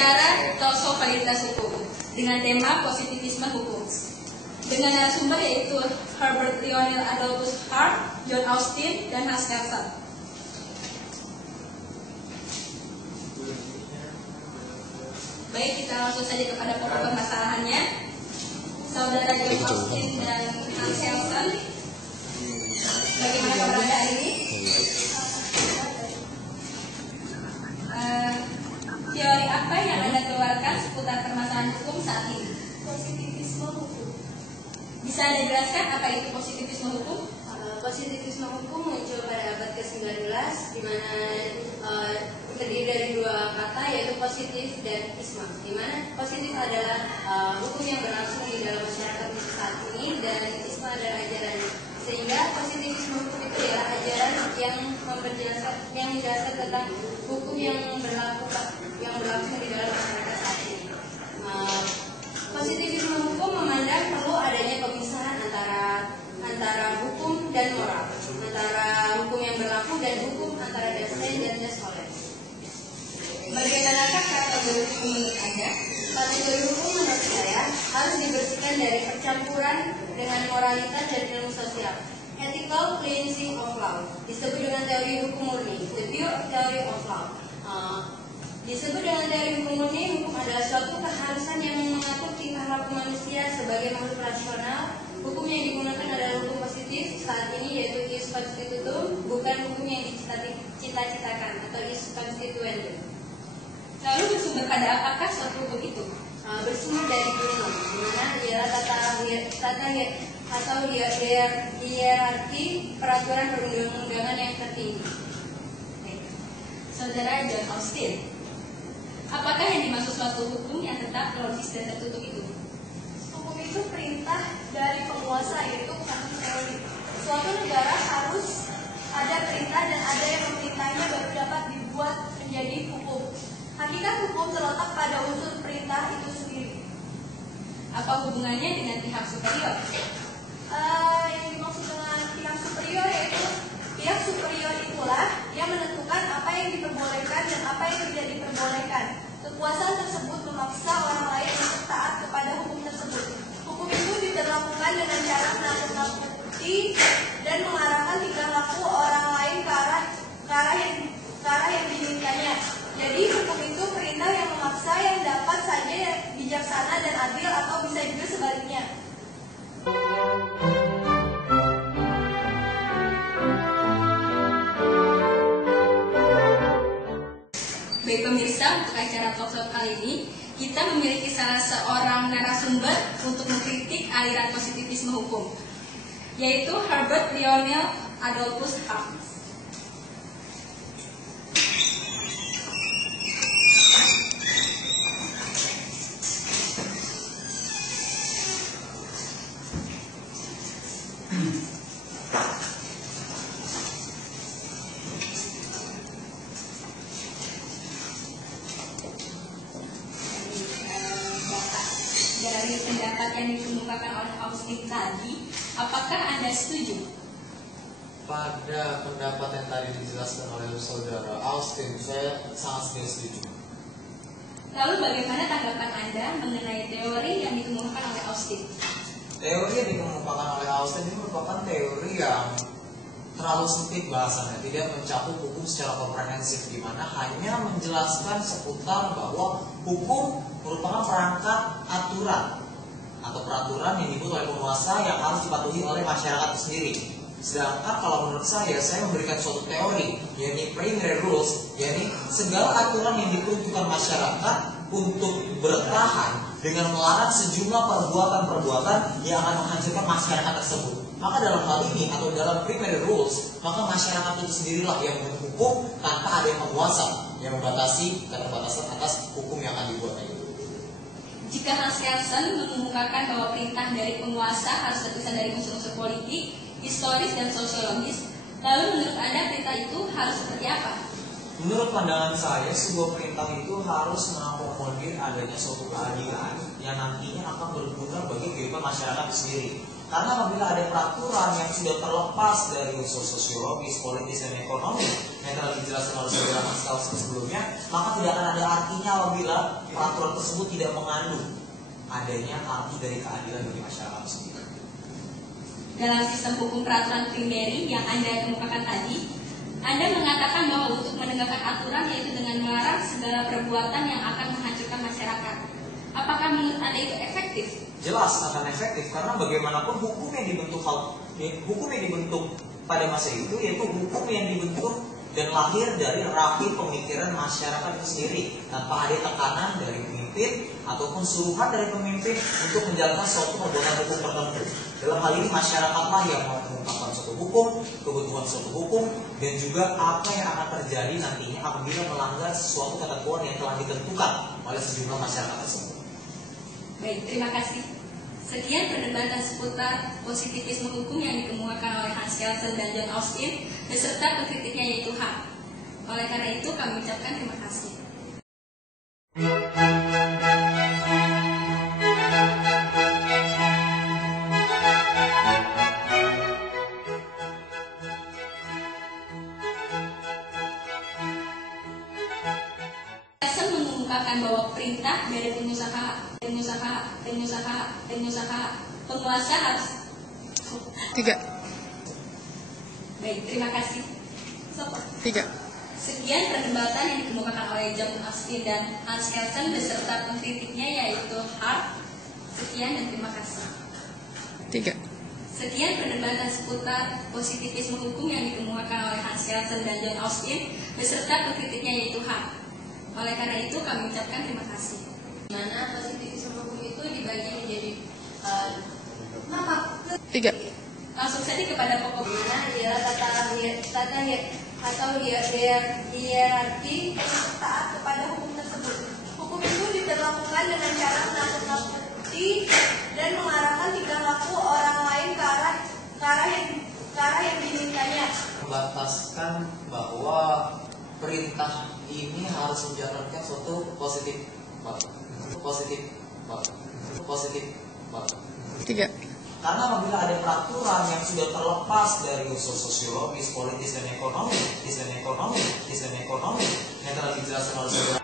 acara Talkshow Validitas Hukum dengan tema positivisme hukum. Dengan narasumber yaitu Herbert Lionel Adolphus Hart, John Austin, dan Hans Kelsen. Baik, kita langsung saja kepada pokok permasalahannya. Saudara John Austin dan Hans Kelsen, bagaimana kabar Anda hari ini? Teori apa yang Anda keluarkan seputar permasalahan hukum saat ini? Positivisme hukum. Bisa Anda jelaskan apa itu positivisme hukum? Positivisme hukum muncul pada abad ke-19, di mana terdiri dari dua kata, yaitu positif dan isma. Di mana positif adalah hukum yang berlangsung di dalam masyarakat saat ini, dan isma adalah ajaran. Sehingga positivisme hukum itu adalah ajaran yang menjelaskan tentang hukum yang berlangsung di dalam masyarakat saat ini. Positivisme hukum memandang perlu adanya pemisahan antara hukum dan moral, antara hukum yang berlaku dan hukum antara des dan des soles. Bagaimanakah kategori hukum menurut Anda? Kategori hukum menurut saya harus dibersihkan dari percampuran dengan moralitas dan ilmu sosial. Ethical cleansing of law disebut dengan teori hukum murni, the pure theory of law. Disebut dengan teori hukum murni, hukum adalah suatu keharusan yang mengatur tingkah laku manusia sebagai makhluk rasional. Hukum yang digunakan adalah hukum positif saat ini, yaitu ius constitutum, bukan hukum yang dicita-citakan atau ius constituendum. Lalu bersumber pada apakah suatu hukum itu? Bersumber dari Bruno, di mana ialah tata atau hierarki peraturan perundang-undangan yang tertinggi. Saudara John Austin, apakah yang dimaksud suatu hukum yang tetap logis dan tertutup itu? Hukum itu perintah dari penguasa, yaitu kanun teori. Suatu negara harus ada perintah dan ada yang memerintahnya baru dapat dibuat menjadi hukum. Hakikat hukum terletak pada unsur perintah itu sendiri. Apa hubungannya dengan pihak superior? Yang dimaksud dengan pihak superior yaitu pihak superior itulah yang menentukan apa yang diperbolehkan dan apa yang tidak diperbolehkan. Kekuasaan tersebut memaksa orang lain untuk taat kepada hukum tersebut. Hukum itu diberlakukan dengan cara menakut-nakuti dan mengarahkan tingkah laku orang lain ke arah yang diinginkannya. Jadi hukum itu perintah yang memaksa yang dapat saja bijaksana dan adil, atau bisa juga sebaliknya. Baik pemirsa, untuk acara talkshow kali ini kita memiliki salah seorang narasumber untuk mengkritik aliran positivisme hukum, yaitu Herbert Lionel Adolphus Hart. Dari pendapat yang dikemukakan oleh Austin tadi, apakah Anda setuju? Pada pendapat yang tadi dijelaskan oleh saudara Austin, saya sangat setuju. Lalu bagaimana tanggapan Anda mengenai teori yang dikemukakan oleh Austin? Teori yang dikemukakan oleh Austin ini merupakan teori yang terlalu sempit bahasanya, tidak mencakup hukum secara komprehensif, di mana hanya menjelaskan seputar bahwa hukum merupakan perangkat aturan atau peraturan yang dibuat oleh penguasa yang harus dipatuhi oleh masyarakat itu sendiri. Sedangkan kalau menurut saya memberikan suatu teori, yakni primary rules, yakni segala aturan yang diperuntukkan masyarakat untuk bertahan dengan melarang sejumlah perbuatan-perbuatan yang akan menghancurkan masyarakat tersebut. Maka dalam hal ini atau dalam primary rules, maka masyarakat itu sendirilah yang membentuk hukum tanpa ada yang menguasa yang membatasi keterbatasan atas hukum yang akan dibuat itu. Jika Hans Kelsen mengemukakan bahwa perintah dari penguasa harus terpisah dari unsur-unsur politik, historis, dan sosiologis, lalu menurut Anda perintah itu harus seperti apa? Menurut pandangan saya, sebuah perintah itu harus mengakomodir adanya suatu keadilan yang nantinya akan berguna bagi kehidupan masyarakat itu sendiri. Karena apabila ada peraturan yang sudah terlepas dari unsur sosiologis, politis, dan ekonomi yang telah dijelaskan oleh saudara Mas Kelsen sebelumnya, maka tidak akan ada artinya apabila peraturan tersebut tidak mengandung adanya arti dari keadilan bagi masyarakat sendiri. Dalam sistem hukum peraturan primeri yang Anda kemukakan tadi, Anda mengatakan bahwa untuk menegakkan aturan yaitu dengan melarang segala perbuatan yang akan menghancurkan masyarakat. Apakah menurut Anda itu efektif? Jelas akan efektif, karena bagaimanapun hukum yang dibentuk pada masa itu yaitu hukum yang dibentuk dan lahir dari rahim pemikiran masyarakat itu sendiri, tanpa ada tekanan dari pemimpin ataupun suruhan dari pemimpin untuk menjalankan suatu perbuatan hukum tertentu. Dalam hal ini masyarakatlah yang mengungkapkan suatu hukum, kebutuhan suatu hukum, dan juga apa yang akan terjadi nantinya apabila melanggar suatu ketentuan yang telah ditentukan oleh sejumlah masyarakat tersebut. Baik, terima kasih. Sekian perdebatan seputar positivisme hukum yang dikemukakan oleh Hans Kelsen dan John Austin beserta pengkritiknya yaitu Hart. Oleh karena itu kami ucapkan terima kasih. Kelsen mengumumkakan bahwa perintah dari penguasa harus. 3. Baik, terima kasih. 3. Sekian perdebatan yang dikemukakan oleh John Austin dan Hans Kelsen beserta pengkritiknya yaitu Hart. Sekian dan terima kasih. 3. Sekian perdebatan seputar positivisme hukum yang dikemukakan oleh Hans Kelsen dan John Austin beserta pengkritiknya yaitu Hart. Oleh karena itu kami ucapkan terima kasih. Mana positivisme hukum itu dibagi menjadi 3. langsung saja kepada pokok. Mana ialah tata atau hierarki untuk taat kepada hukum tersebut. Hukum itu diberlakukan dengan cara menakut-nakuti dan mengarahkan tingkah laku orang lain ke arah yang dimintanya. Membataskan bahwa perintah ini harus menjalankan suatu positif. 3. Karena apabila ada peraturan yang sudah terlepas dari unsur sosiologis, politis dan ekonomi yang telah dijelaskan oleh saudara